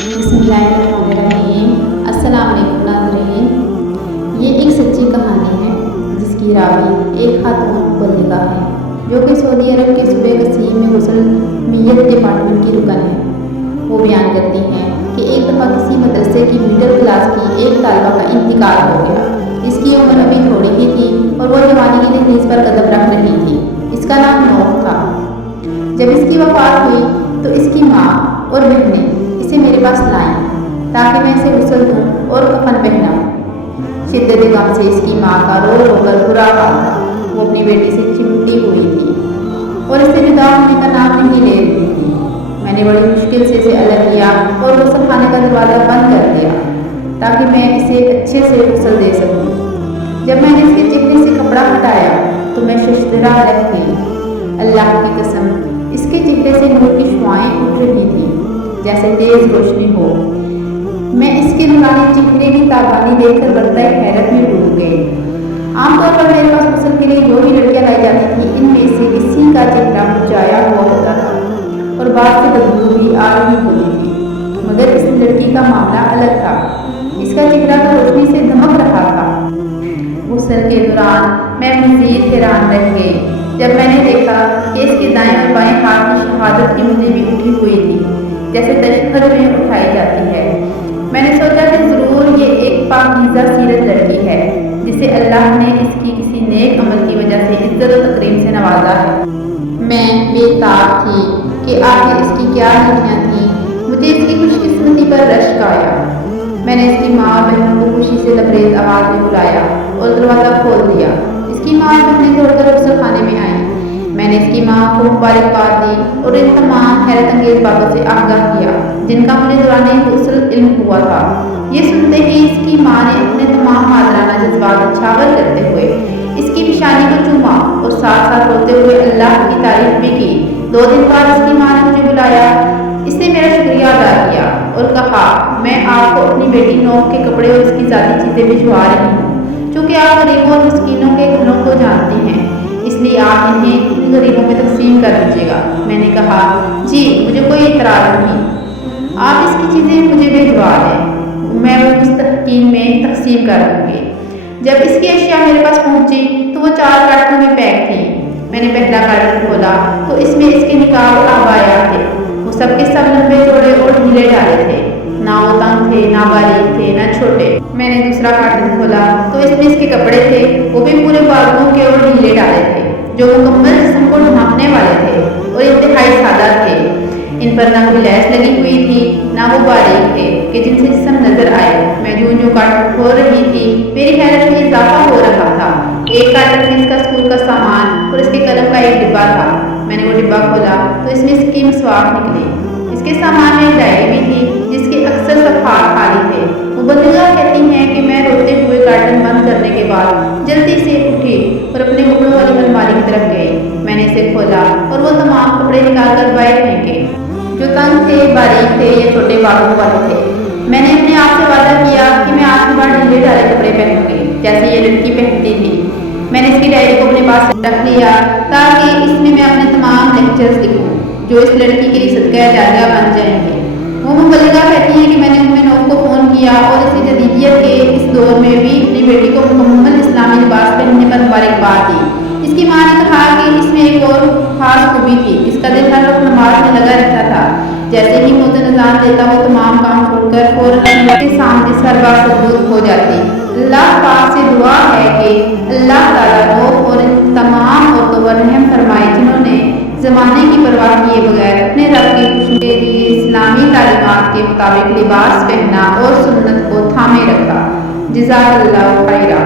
बिस्मिल्लाहिर्रहमानिर्रहीम। अस्सलाम वालेकुम नाज़रीन। ये एक सच्ची कहानी है जिसकी रावी एक खातून मुबल्लिगा है जो कि सऊदी अरब के सूबे कसीम में मुसलमियत डिपार्टमेंट की रुकन है। वो बयान करती हैं कि एक दफ़ा किसी मदरसे की मिडिल क्लास की एक तालिबा का इंतकाल हो गया। इसकी उम्र अभी थोड़ी ही थी और वो जवानी की दहलीज पर कदम रख रही थी। इसका नाम नौफ था। जब इसकी वफ़ात हुई तो इसकी माँ और बहनें इसे मेरे पास लाएं ताकि मैं इसे गुस्ल दूँ और कफन पहनाऊँ। शिद्दत गम से इसकी माँ का रो रो कर बुरा हाल था। वो अपनी बेटी से चिमटी हुई थी और इससे जुदा होने का नाम नहीं ले रही थी। मैंने बड़ी मुश्किल से इसे अलग किया और गुस्ल खाने का दरवाज़ा बंद कर दिया ताकि मैं इसे अच्छे से गुस्ल दे सकूँ। जब मैंने इसके चेहरे से कपड़ा हटाया तो मैं शर्मसार रह गई। अल्लाह की कसम, इसके चेहरे से नूर की शुआएं उठ रही थी जैसे तेज रोशनी हो। मैं इसके नूरानी चेहरे की ताबानी देखकर बरताए हैरत में डूब गई। आमतौर पर मेरे पास गुस्ल के लिए जो भी लड़कियां लाई जाती थी, इनमें से किसी का चेहरा मुरझाया हुआ होता था और बाद से बदबू भी आ रही होती थी, मगर इस लड़की का मामला अलग था। इसका चेहरा तो रोशनी से दमक रहा था। गुस्ल के दौरान मैं मज़ीद हैरान रह गई जब मैंने देखा कि इसके दाएं और बाएं हाथ की शहादत की उंगली भी उठी हुई थी जैसे तशहद में उठाई जाती है। मैंने सोचा कि ज़रूर ये एक पाकीज़ा सीरत लड़की है जिसे अल्लाह ने इसकी किसी नेक अमल की वजह से इज्जत और तकरीम से नवाजा है। मैं बेताब थी कि आखिर इसकी क्या नीतियाँ थीं। मुझे इसकी खुशकिस्मती पर रश्क आया। मैंने इसकी माँ और बहनों को खुशी से लबरेज आवाज़ में बुलाया और दरवाज़ा खोल दिया। इसकी माँ और बहनें दौड़कर गुस्ल खाने में आईं। मैंने इसकी माँ को मुबारकबाद दी और इन तमाम हैरत अंगेज बातों से आगाह किया जिनका मुझे दौरान गुस्ल इल्म हुआ था। ये सुनते ही इसकी माँ ने अपने तमाम मादराना जज्बात उछावर करते हुए इसकी पेशानी को चूमा और साथ साथ रोते हुए अल्लाह की तारीफ भी की। 2 दिन बाद इसकी माँ ने मुझे बुलाया, इसने मेरा शुक्रिया अदा किया और कहा, मैं आपको अपनी बेटी नौफ के कपड़े और उसकी ज़ाती चीज़ें भिजवा रही हूँ। चूँकि आप गरीबों और मिस्कीनों के घरों को जानती हैं, इसलिए आप इन्हें इन गरीबों में तकसीम कर दीजिएगा। मैंने कहा, जी मुझे कोई इतराज़ नहीं, आप इसकी चीज़ें मुझे भिजवा दें, मैं वो मुस्तहकीन में तकसीम कर दूँगी। जब इसकी अशिया मेरे पास पहुँची तो वो 4 कार्टनों में पैक थी। मैंने पहला कार्टन खोला तो इसमें इसके निकाब और अबाया थे। वो सब के सब लंबे चौड़े और ढीले ढाले थे, ना वो तंग थे, ना बारीक थे, ना छोटे। मैंने दूसरा कार्टन खोला तो इसमें इसके कपड़े थे, वो भी पूरे बाजुओं के और ढीले ढाले थे, जो मुकम्मल जिस्म को ढांकने वाले थे और इंतहाई सादा थे। इन पर ना कोई लैस लगी हुई थी, ना वो बारीक थे कि जिनसे जिस्म नजर आए। मैं जो कार्टन खोल रही थी मेरी हैरत में इजाफा हो रहा था। एक कार्टन में इसका स्कूल का सामान और इसके कलम का एक डिब्बा था। मैंने वो डिब्बा खोला तो इसमें इसकी मसवाक निकली। इसके सामान में एक डायरी भी थी जिसके अक्सर सफ़हात खाली थे। मुबल्लिगा कहती हैं कि मैं रोते हुए कार्टन बंद करने के बाद जल्दी से उठी और अपने कपड़ों वाली अलमारी की तरफ गई। मैंने इसे खोला और वो तमाम कपड़े निकालकर बाहर फेंके, जो तंग थे, बारीक थे या छोटे बालों वाले थे। मैंने अपने आप से वादा किया कि मैं आखिरी बार ढीले ढाले कपड़े पहनूंगी जैसे ये लड़की पहनती थी। मैंने इसकी डायरी को अपने पास रख लिया ताकि इसमें मैं अपने तमाम लेक्चर्स लिखूँ जो इस लड़की के लिए सदका जारिया बन जाएंगे। वो मुबल्लिगा कहती है कि मैंने उम्मे नौफ को फ़ोन किया और इसी जदीदियत के इस दौर में भी अपनी बेटी को मुकम्मल इस्लामी लिबास पहनने पर मुबारकबाद दी। इसकी माँ ने कहा कि इसमें एक और ख़ास खूबी थी, इसका दिल हर वक्त नमाज में लगा रहता था। जैसे ही मुअज्जिन अज़ान देता वो तमाम काम छोड़कर फौरन के सामने सरवा सजूद हो जाती। अल्लाह पाक से दुआ है कि अल्लाह ताला नौफ और इन तमाम औरतों पर रहम फरमाए जिन्होंने ज़माने की परवाह किए बगैर अपने रब की खुशी के लिए इस्लामी तालीमात के मुताबिक लिबास पहना और सुन्नत को थामे रखा। जज़ाकल्लाहु खैरा।